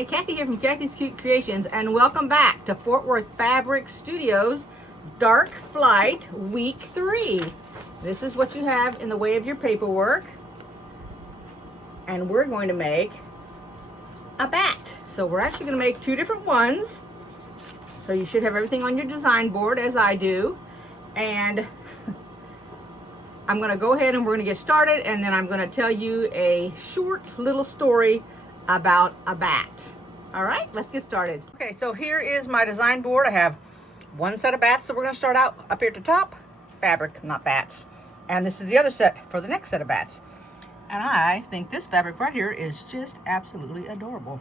Hi, Kathy here from Kathy's Cute Creations, and welcome back to Fort Worth Fabric Studios Dark Flight Week 3. This is what you have in the way of your paperwork, and we're going to make a bat. So we're actually going to make two different ones. So you should have everything on your design board as I do, and I'm going to go ahead and we're going to get started, and then I'm going to tell you a short little story about a bat. All right, let's get started. Okay, so here is my design board. I have one set of bats that we're going to start out up here at the top. Fabric, not bats. And this is the other set for the next set of bats. And I think this fabric right here is just absolutely adorable.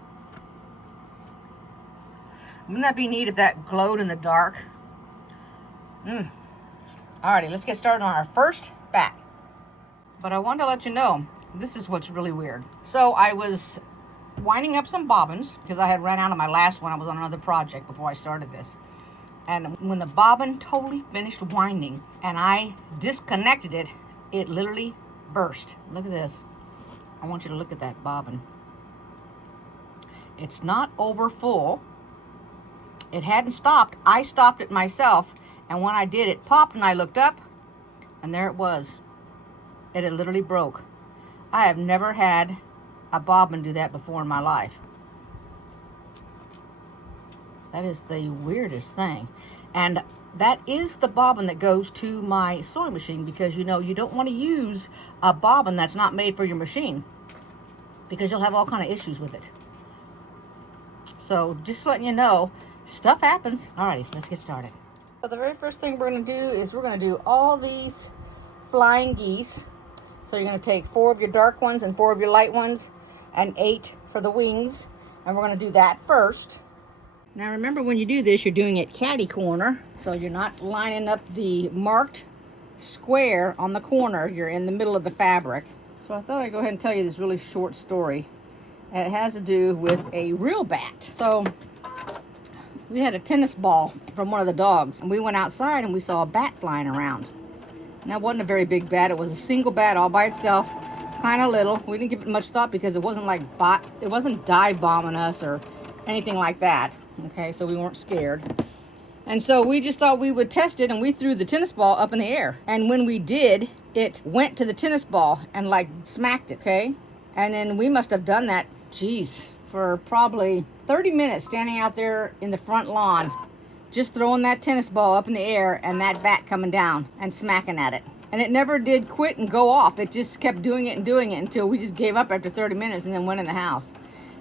Wouldn't that be neat if that glowed in the dark? Alrighty, let's get started on our first bat. But I wanted to let you know, this is what's really weird. So I was winding up some bobbins because I had ran out of my last one. I was on another project before I started this. And when the bobbin totally finished winding and I disconnected it, it literally burst. Look at this. I want you to look at that bobbin. It's not over full. It hadn't stopped. I stopped it myself. And when I did, it popped and I looked up and there it was. It had literally broke. I have never had a bobbin do that before in my life. That is the weirdest thing. And that is the bobbin that goes to my sewing machine, because you know you don't want to use a bobbin that's not made for your machine, because you'll have all kind of issues with it. So just letting you know, stuff happens. Alrighty, let's get started. So the very first thing we're going to do is we're going to do all these flying geese. So you're going to take 4 of your dark ones and 4 of your light ones and 8 for the wings. And we're going to do that first. Now remember, when you do this, you're doing it catty corner. So you're not lining up the marked square on the corner. You're in the middle of the fabric. So I thought I'd go ahead and tell you this really short story. And it has to do with a real bat. So we had a tennis ball from one of the dogs. And we went outside and we saw a bat flying around. And that wasn't a very big bat. It was a single bat all by itself, kind of little. We didn't give it much thought because it wasn't like it wasn't dive bombing us or anything like that. Okay, so we weren't scared. And so we just thought we would test it, and we threw the tennis ball up in the air. And when we did, it went to the tennis ball and like smacked it, okay? And then we must have done that, geez, for probably 30 minutes standing out there in the front lawn, just throwing that tennis ball up in the air and that bat coming down and smacking at it. And it never did quit and go off. It just kept doing it until we just gave up after 30 minutes and then went in the house.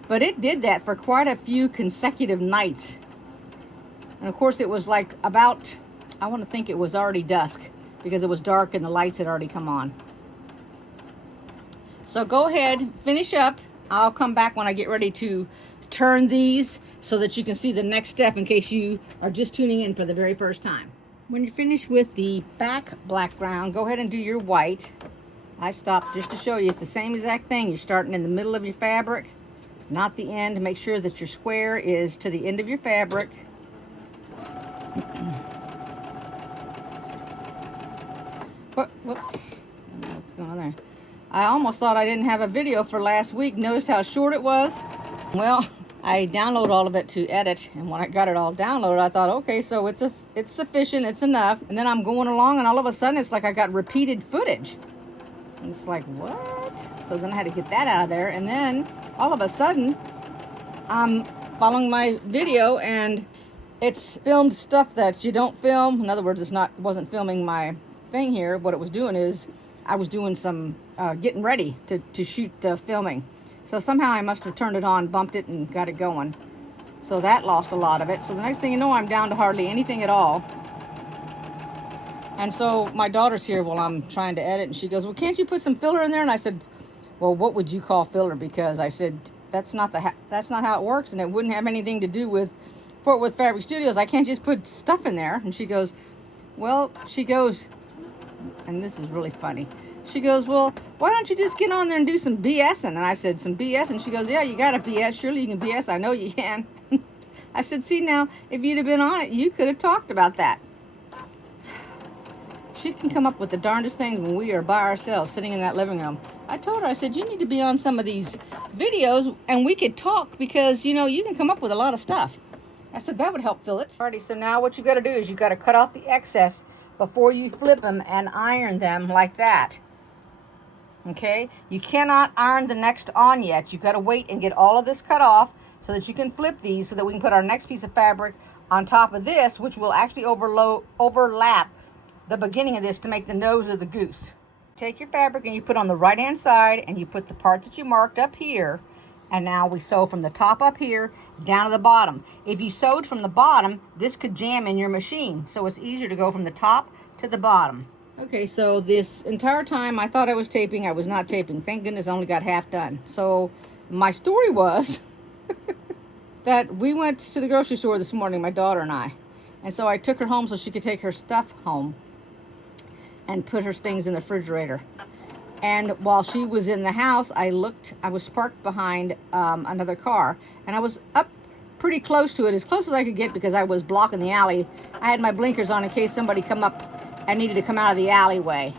But it did that for quite a few consecutive nights. And of course it was like about, I want to think it was already dusk, because it was dark and the lights had already come on. So go ahead, finish up. I'll come back when I get ready to turn these so that you can see the next step in case you are just tuning in for the very first time. When you're finished with the back background, go ahead and do your white. I stopped just to show you it's the same exact thing. You're starting in the middle of your fabric, not the end. Make sure that your square is to the end of your fabric. Whoops, I don't know what's going on there. I almost thought I didn't have a video for last week. Noticed how short it was? Well, I downloaded all of it to edit, and when I got it all downloaded, I thought, okay, so it's sufficient, it's enough. And then I'm going along, and all of a sudden, it's like I got repeated footage. And it's like, what? So then I had to get that out of there, and then all of a sudden, I'm following my video, and it's filmed stuff that you don't film. In other words, wasn't filming my thing here. What it was doing is I was doing some getting ready to shoot the filming. So somehow I must have turned it on, bumped it, and got it going. So that lost a lot of it. So the next thing you know, I'm down to hardly anything at all. And so my daughter's here while I'm trying to edit, and she goes, well, can't you put some filler in there? And I said, well, what would you call filler? Because I said, that's not how it works, and it wouldn't have anything to do with Fort Worth Fabric Studios. I can't just put stuff in there. And she goes, and this is really funny. She goes, well, why don't you just get on there and do some BSing? And I said, some BS? And she goes, yeah, you got to BS. Surely you can BS. I know you can. I said, see, now, if you'd have been on it, you could have talked about that. She can come up with the darndest things when we are by ourselves sitting in that living room. I told her, I said, you need to be on some of these videos and we could talk because, you know, you can come up with a lot of stuff. I said, that would help fill it. Alrighty, so now what you got to do is you got to cut off the excess before you flip them and iron them like that. Okay? You cannot iron the next on yet. You've got to wait and get all of this cut off so that you can flip these so that we can put our next piece of fabric on top of this, which will actually overlap the beginning of this to make the nose of the goose. Take your fabric and you put on the right hand side and you put the part that you marked up here, and now we sew from the top up here down to the bottom. If you sewed from the bottom, this could jam in your machine, so it's easier to go from the top to the bottom. Okay, so this entire time I thought I was taping, I was not taping. Thank goodness I only got half done. So my story was that we went to the grocery store this morning, my daughter and I, and so I took her home so she could take her stuff home and put her things in the refrigerator. And while she was in the house, I was parked behind another car, and I was up pretty close to it, as close as I could get because I was blocking the alley. I had my blinkers on in case somebody come up and needed to come out of the alleyway.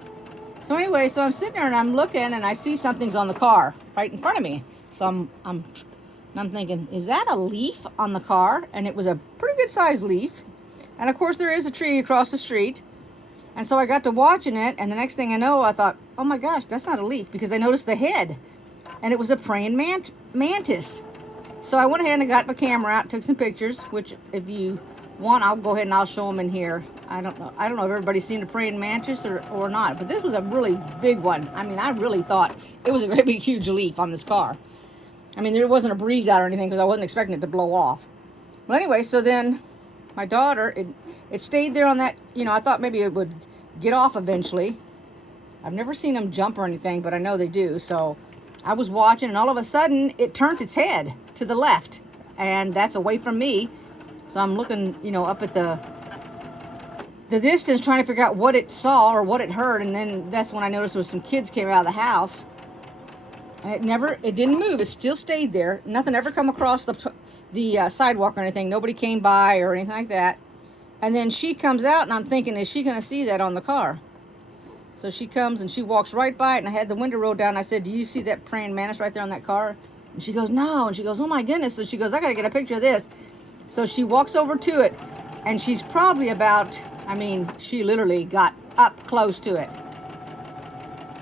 So anyway, so I'm sitting there and I'm looking and I see something's on the car right in front of me. So I'm thinking, is that a leaf on the car? And it was a pretty good sized leaf. And of course there is a tree across the street. And so I got to watching it, and the next thing I know, I thought, oh my gosh, that's not a leaf, because I noticed the head, and it was a praying mantis. So I went ahead and got my camera out, took some pictures, which if you want, I'll go ahead and I'll show them in here. I don't know if everybody's seen a praying mantis or not, but this was a really big one. I mean, I really thought it was a great big huge leaf on this car. I mean, there wasn't a breeze out or anything because I wasn't expecting it to blow off. But anyway, so then my daughter, it stayed there on that, you know, I thought maybe it would get off eventually. I've never seen them jump or anything, but I know they do. So I was watching, and all of a sudden it turned its head to the left, and that's away from me. So I'm looking, you know, up at the distance trying to figure out what it saw or what it heard, and then that's when I noticed there was some kids came out of the house, and it didn't move. It still stayed there. Nothing ever come across the sidewalk or anything. Nobody came by or anything like that. And then she comes out, and I'm thinking, is she going to see that on the car? So she comes and she walks right by it, and I had the window rolled down. I said, do you see that praying mantis right there on that car? And she goes, no. And she goes, oh my goodness. So she goes, I got to get a picture of this. So she walks over to it, and she's probably about, I mean, she literally got up close to it.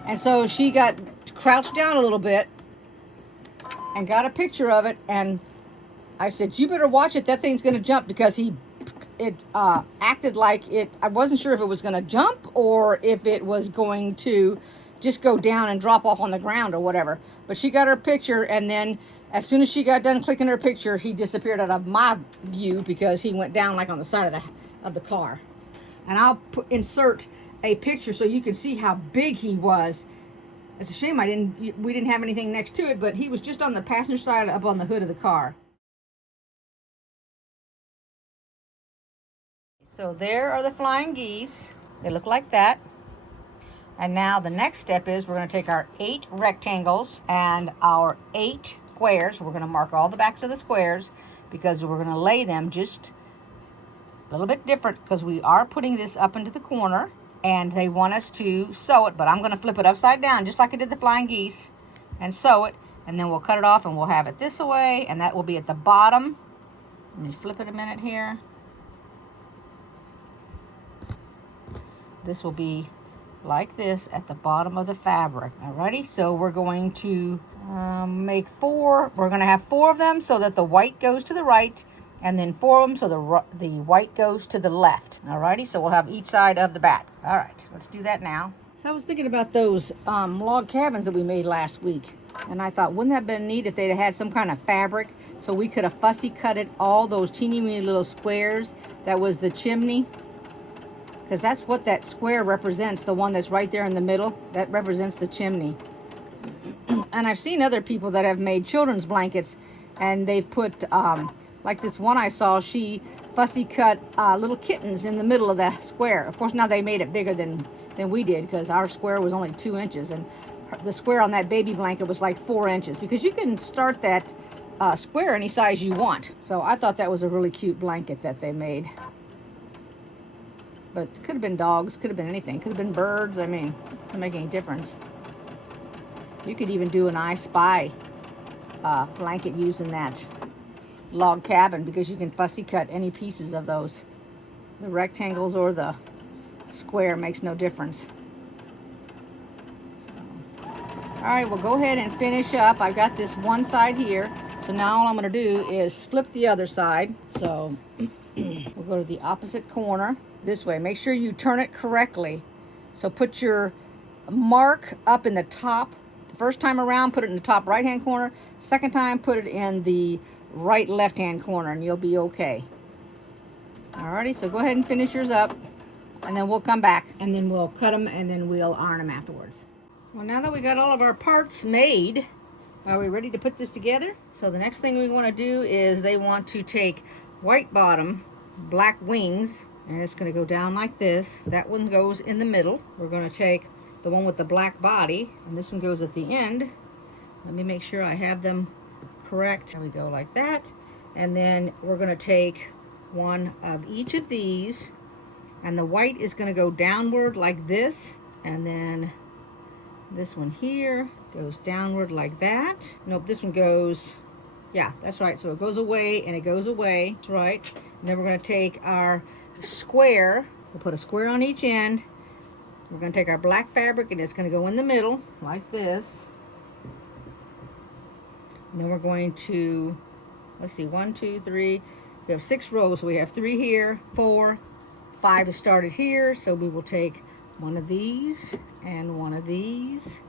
And so she got crouched down a little bit and got a picture of it. And I said, you better watch it. That thing's going to jump, because it acted like it, I wasn't sure if it was going to jump or if it was going to just go down and drop off on the ground or whatever. But she got her picture, and then as soon as she got done clicking her picture, he disappeared out of my view because he went down like on the side of the car. And I'll insert a picture so you can see how big he was. It's a shame we didn't have anything next to it, but he was just on the passenger side up on the hood of the car. So there are the flying geese. They look like that. And now the next step is we're going to take our 8 rectangles and our 8 squares. We're going to mark all the backs of the squares because we're going to lay them just a little bit different, because we are putting this up into the corner and they want us to sew it, but I'm going to flip it upside down just like I did the flying geese and sew it, and then we'll cut it off and we'll have it this way, and that will be at the bottom. Let me flip it a minute here. This will be like this at the bottom of the fabric. Alrighty, so we're going to make 4. We're going to have 4 of them so that the white goes to the right, and then 4 of them so the white goes to the left. Alrighty, so we'll have each side of the back. Alright, let's do that now. So I was thinking about those log cabins that we made last week, and I thought, wouldn't that have been neat if they'd had some kind of fabric so we could have fussy cutted all those teeny weeny little squares that was the chimney. Because that's what that square represents, the one that's right there in the middle. That represents the chimney. And I've seen other people that have made children's blankets, and they've put, like this one I saw, she fussy cut little kittens in the middle of the square. Of course, now they made it bigger than we did, because our square was only 2 inches, and the square on that baby blanket was like 4 inches, because you can start that square any size you want. So I thought that was a really cute blanket that they made. But could have been dogs, could have been anything, could have been birds. I mean, it doesn't make any difference. You could even do an I Spy blanket using that log cabin, because you can fussy cut any pieces of those. The rectangles or the square makes no difference. All right, we'll go ahead and finish up. I've got this one side here. So now all I'm gonna do is flip the other side. So we'll go to the opposite corner this way. Make sure you turn it correctly. So put your mark up in the top. The first time around, put it in the top right-hand corner. Second time, put it in the right left-hand corner, and you'll be okay. Alrighty, so go ahead and finish yours up, and then we'll come back, and then we'll cut them, and then we'll iron them afterwards. Well, now that we got all of our parts made, are we ready to put this together? So the next thing we want to do is they want to take white bottom, black wings, and it's going to go down like this. That one goes in the middle. We're going to take the one with the black body, and this one goes at the end. Let me make sure I have them correct. There we go, like that. And then we're going to take one of each of these, and the white is going to go downward like this, and then this one here goes downward like that. Nope, this one goes, yeah, that's right. So it goes away and it goes away. That's right. And then we're going to take our square. We'll put a square on each end. We're going to take our black fabric, and it's going to go in the middle like this. And then we're going to, let's see, 1, 2, 3. We have 6 rows. So we have 3 here, 4, 5 is started here. So we will take one of these and one of these.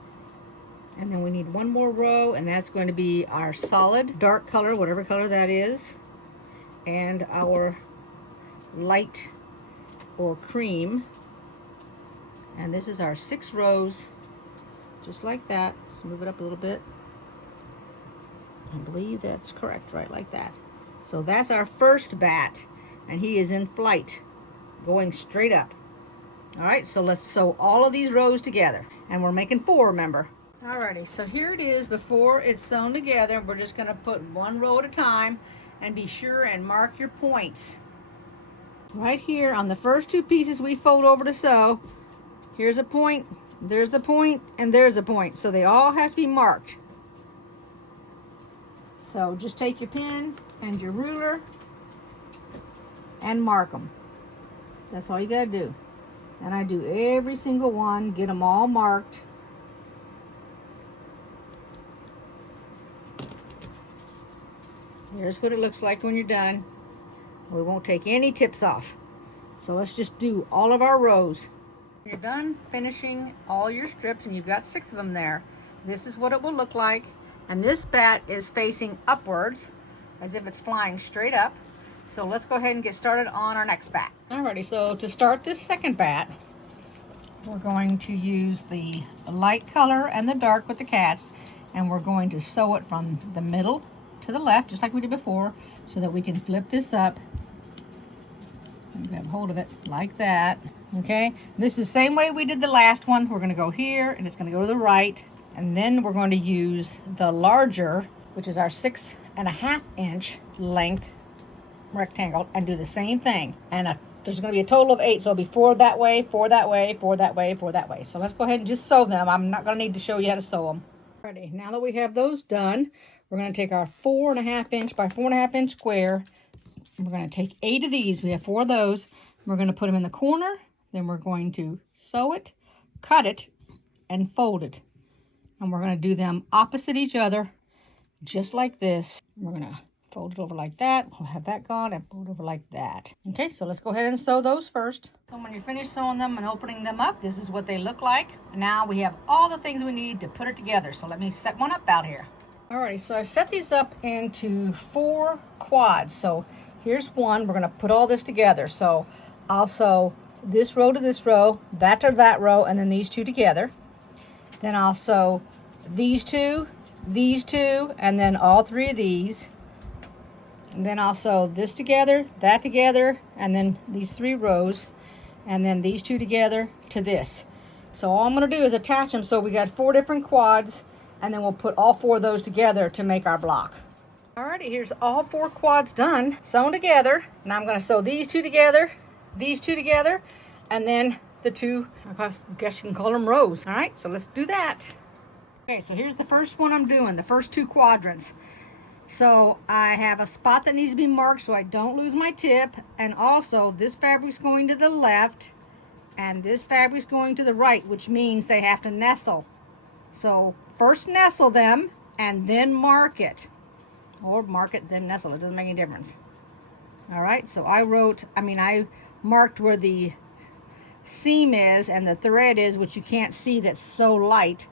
And then we need one more row, and that's going to be our solid dark color, whatever color that is, and our light or cream. And this is our 6 rows, just like that. Just move it up a little bit. I believe that's correct, right like that. So that's our first bat, and he is in flight, going straight up. All right, so let's sew all of these rows together, and we're making 4, remember. Alrighty, so here it is before it's sewn together. We're just gonna put one row at a time, and be sure and mark your points. Right here on the first 2 pieces we fold over to sew, here's a point, there's a point, and there's a point. So they all have to be marked. So just take your pen and your ruler and mark them. That's all you gotta do. And I do every single one, get them all marked. Here's what it looks like when you're done. We won't take any tips off. So let's just do all of our rows. You're done finishing all your strips, and you've got 6 of them there. This is what it will look like. And this bat is facing upwards, as if it's flying straight up. So let's go ahead and get started on our next bat. Alrighty, so to start this second bat, we're going to use the light color and the dark with the cats, and we're going to sew it from the middle to the left, just like we did before, so that we can flip this up and grab hold of it like that. Okay, this is the same way we did the last one. We're going to go here, and it's going to go to the right, and then we're going to use the larger, which is our 6.5 inch length rectangle, and do the same thing. And there's going to be a total of 8, so it'll be 4 that way, 4 that way, 4 that way, 4 that way. So let's go ahead and just sew them. I'm not going to need to show you how to sew them. Alrighty, now that we have those done, we're going to take our 4.5 inch by 4.5 inch square. We're going to take 8 of these. We have 4 of those. We're going to put them in the corner. Then we're going to sew it, cut it, and fold it. And we're going to do them opposite each other, just like this. We're going to fold it over like that. We'll have that gone and fold it over like that. Okay, so let's go ahead and sew those first. So when you're finished sewing them and opening them up, this is what they look like. Now we have all the things we need to put it together. So let me set one up out here. Alrighty, so I set these up into 4 quads. So here's one. We're going to put all this together. So I'll sew this row to this row, that to that row, and then these 2 together. Then I'll sew these 2, and then all 3 of these. And then I'll sew this together, that together, and then these 3 rows, and then these 2 together to this. So all I'm going to do is attach them, so we got 4 different quads, and then we'll put all 4 of those together to make our block. Alrighty, here's all 4 quads done, sewn together. Now I'm going to sew these 2 together, these 2 together, and then the 2, I guess you can call them rows. Alright, so let's do that. Okay, so here's the first one I'm doing, the first two quadrants. So I have a spot that needs to be marked so I don't lose my tip, and also this fabric's going to the left and this fabric's going to the right, which means they have to nestle. So first nestle them and then mark it, or mark it then nestle. It doesn't make any difference. All right, so I marked where the seam is and the thread is, which you can't see, that's so light.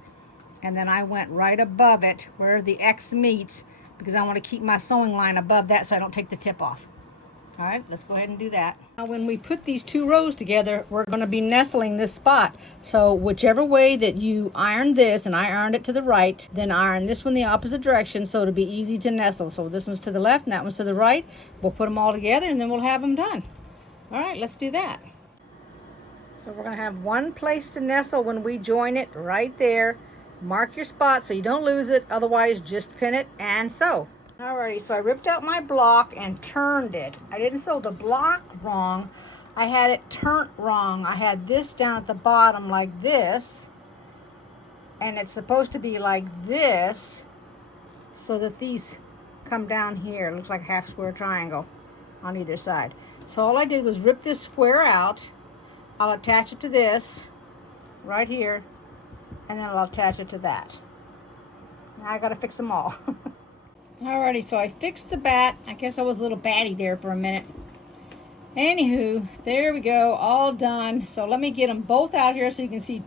And then I went right above it where the X meets, because I want to keep my sewing line above that so I don't take the tip off. All right, let's go ahead and do that. Now when we put these two rows together, we're going to be nestling this spot. So whichever way that you iron this, and I ironed it to the right, then iron this one the opposite direction so it'll be easy to nestle. So this one's to the left and that one's to the right. We'll put them all together and then we'll have them done. All right, let's do that. So we're going to have one place to nestle when we join it right there. Mark your spot so you don't lose it, otherwise just pin it and sew. Alrighty, so I ripped out my block and turned it. I didn't sew the block wrong, I had it turned wrong. I had this down at the bottom like this, and it's supposed to be like this, so that these come down here. It looks like a half square triangle on either side. So all I did was rip this square out. I'll attach it to this right here, and then I'll attach it to that. Now I gotta fix them all. Alrighty, so I fixed the bat. I guess I was a little batty there for a minute. Anywho, there we go, all done. So let me get them both out here so you can see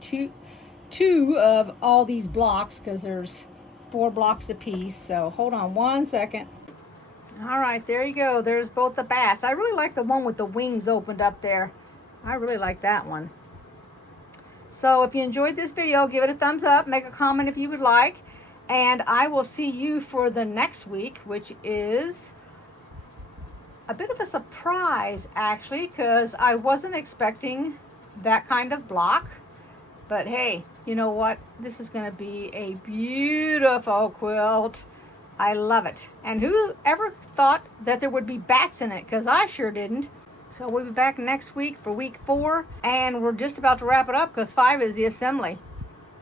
two of all these blocks, because there's 4 blocks a piece. So hold on one second. All right, there you go. There's both the bats. I really like the one with the wings opened up there. I really like that one. So if you enjoyed this video, give it a thumbs up, make a comment if you would like, and I will see you for the next week, which is a bit of a surprise actually, because I wasn't expecting that kind of block. But hey, you know what? This is going to be a beautiful quilt. I love it. And who ever thought that there would be bats in it? Because I sure didn't. So we'll be back next week for week 4, and we're just about to wrap it up because 5 is the assembly.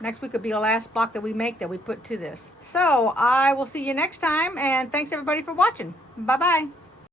Next week will be the last block that we make that we put to this. So I will see you next time, and thanks everybody for watching. Bye-bye.